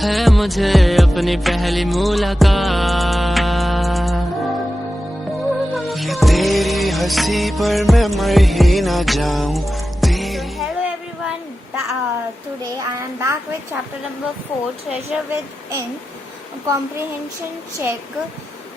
है मुझे अपनी पहली मुलाकात। ये तेरी हंसी पर मैं मर ही ना जाऊं। Hello everyone, today I am back with chapter number 4, Treasure Within, comprehension check,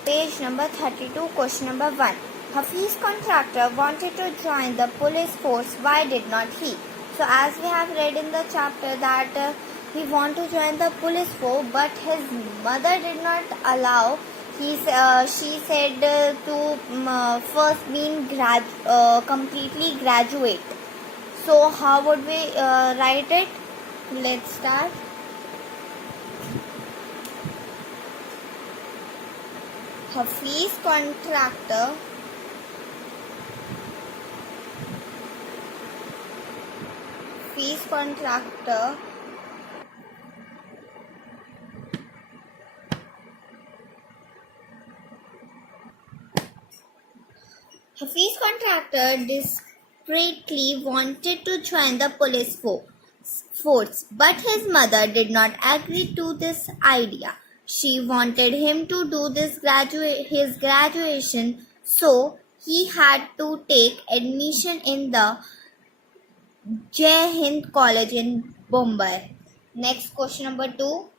page number 32, question number 1. Hafiz contractor wanted to join the police force, why did not he? So as we have read in the chapter that he wanted to join the police force, but his mother did not allow. She said to first being completely graduate. So how would we write it? Let's start. Hafiz contractor desperately wanted to join the police force, but his mother did not agree to this idea. She wanted him to do his graduation, so he had to take admission in the Jai Hind College in Bombay. Next, question number 2.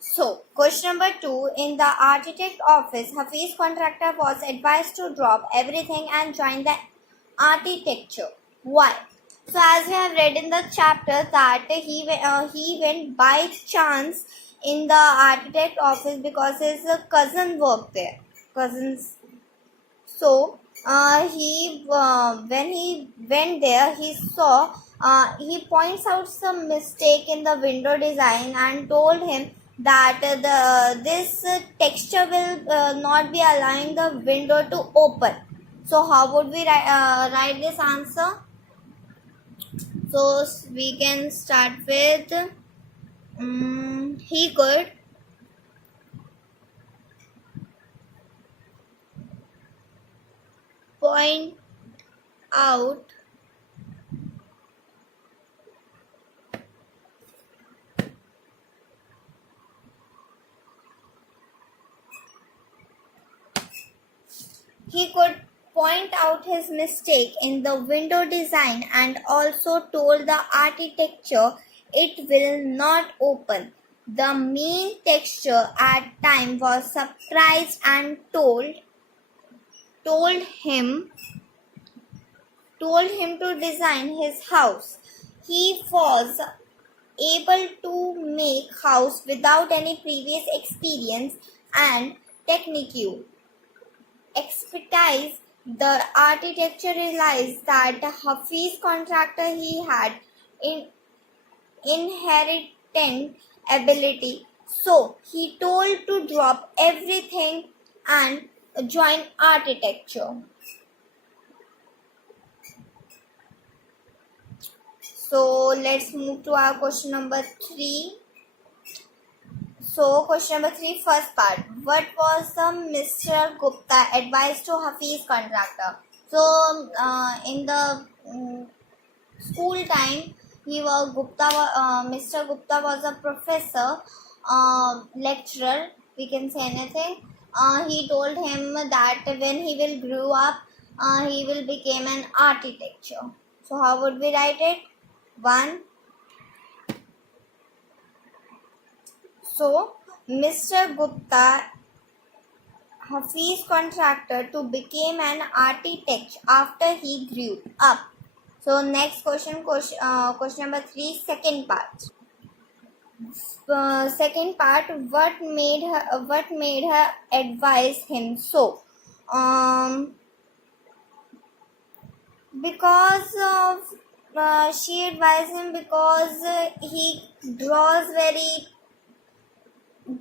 So, question number 2. In the architect office, Hafiz contractor was advised to drop everything and join the architecture. Why? So, as we have read in the chapter that he went by chance in the architect office because his cousin worked there. So, when he went there, he saw. He points out some mistake in the window design and told him that this texture will not be allowing the window to open. So how would we write this answer? So we can start with he could point out his mistake in the window design and also told the architecture it will not open. The main texture at time was surprised and told him to design his house. He was able to make house without any previous experience and technique expertise. The architecture realized that the Hafiz contractor he had inherent ability, so he told to drop everything and join architecture. So let's move to our question number 3. So question number 3, first part. What was the Mr. Gupta advice to Hafiz contractor? So in the school time, Mr. Gupta was a professor, lecturer. We can say anything. He told him that when he will grow up, he will become an architecture. So how would we write it? 1. So, Mr. Gupta, Hafiz contractor to become an architect after he grew up. So, next question number 3, second part. Second part, what made her advise him so? Because of she advised him because he draws very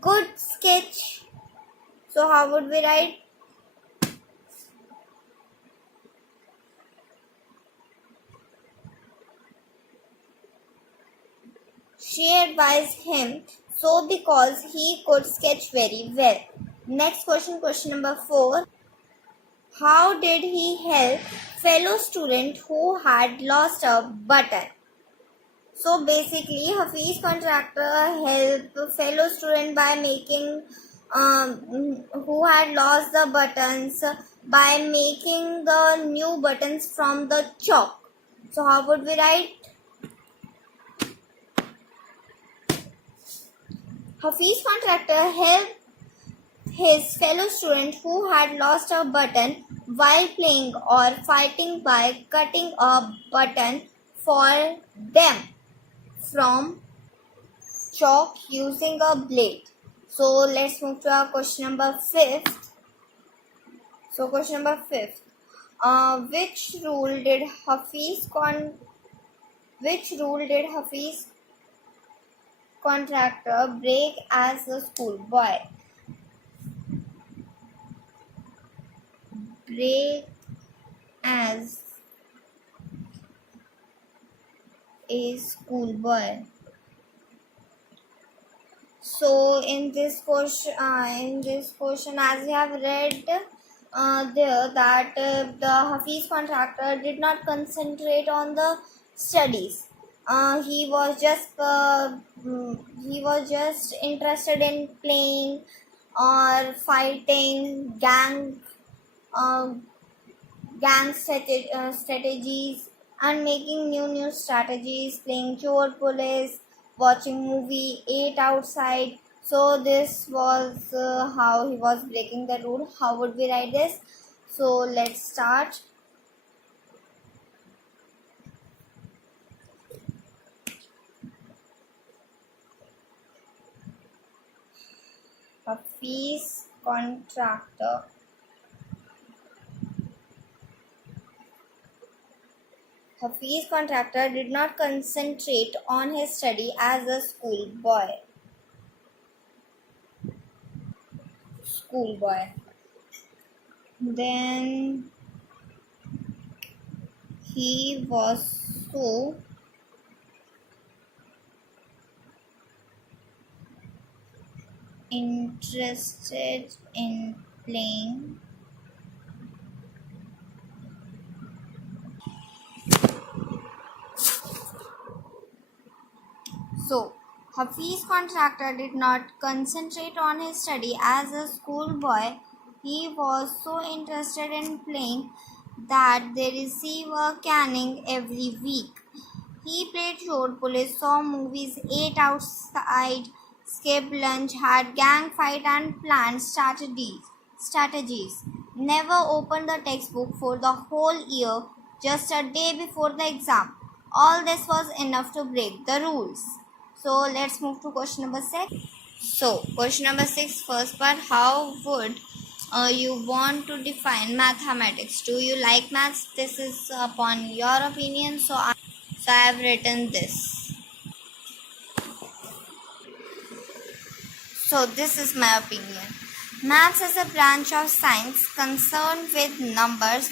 good sketch. So how would we write? She advised him so because he could sketch very well. Next question number 4. How did he help fellow student who had lost a button? So basically, Hafiz contractor helped fellow student by making who had lost the buttons by making the new buttons from the chalk. So how would we write? Hafiz contractor helped his fellow student who had lost a button while playing or fighting by cutting a button for them from chalk using a blade. So let's move to our question number 5th. So question number 5th. Which rule did Hafiz contractor break as a schoolboy? Break as a schoolboy. So in this question, as we have read there that the Hafiz contractor did not concentrate on the studies. He was just interested in playing or fighting gang strategies and making new strategies, playing chore police, watching movie, ate outside. So this was how he was breaking the rule. How would we write this? So let's start. Hafiz contractor did not concentrate on his study as a schoolboy. Then he was so interested in playing So, Hafiz contractor did not concentrate on his study as a schoolboy. He was so interested in playing that they receive a caning every week. He played road police, saw movies, ate outside, skipped lunch, had gang fight and planned strategies. Never opened the textbook for the whole year, just a day before the exam. All this was enough to break the rules. So let's move to question number 6. So question number 6, first part, how would you want to define mathematics? Do you like maths? This is upon your opinion. So I have written this. So this is my opinion. Maths is a branch of science concerned with numbers,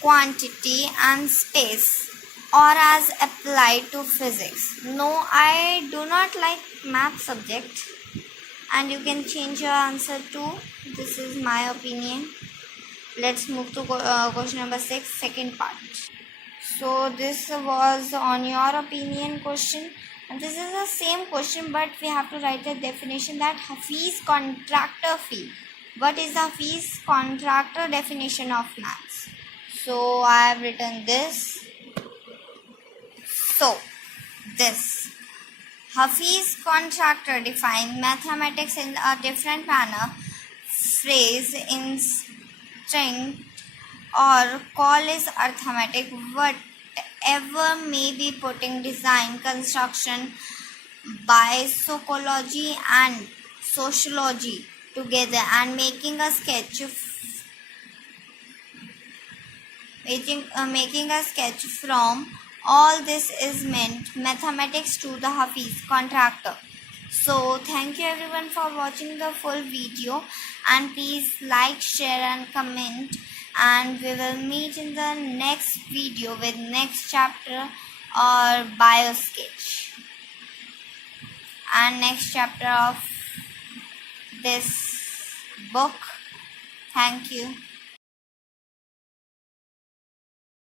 quantity and space, or as applied to physics. No, I do not like math subject, and you can change your answer too. This is my opinion. Let's move to question number 6, second part. So this was on your opinion question, and this is the same question, but we have to write a definition that Hafiz contractor fee. What is the Hafiz contractor definition of maths? So I have written this. So this Hafiz contractor defined mathematics in a different manner, phrase, instinct, or call is arithmetic, whatever may be putting design, construction, by psychology and sociology together and making a sketch from all this is meant mathematics to the Hafiz contractor. So thank you everyone for watching the full video, and please like, share and comment, and we will meet in the next video with next chapter or bio sketch and next chapter of this book. Thank you.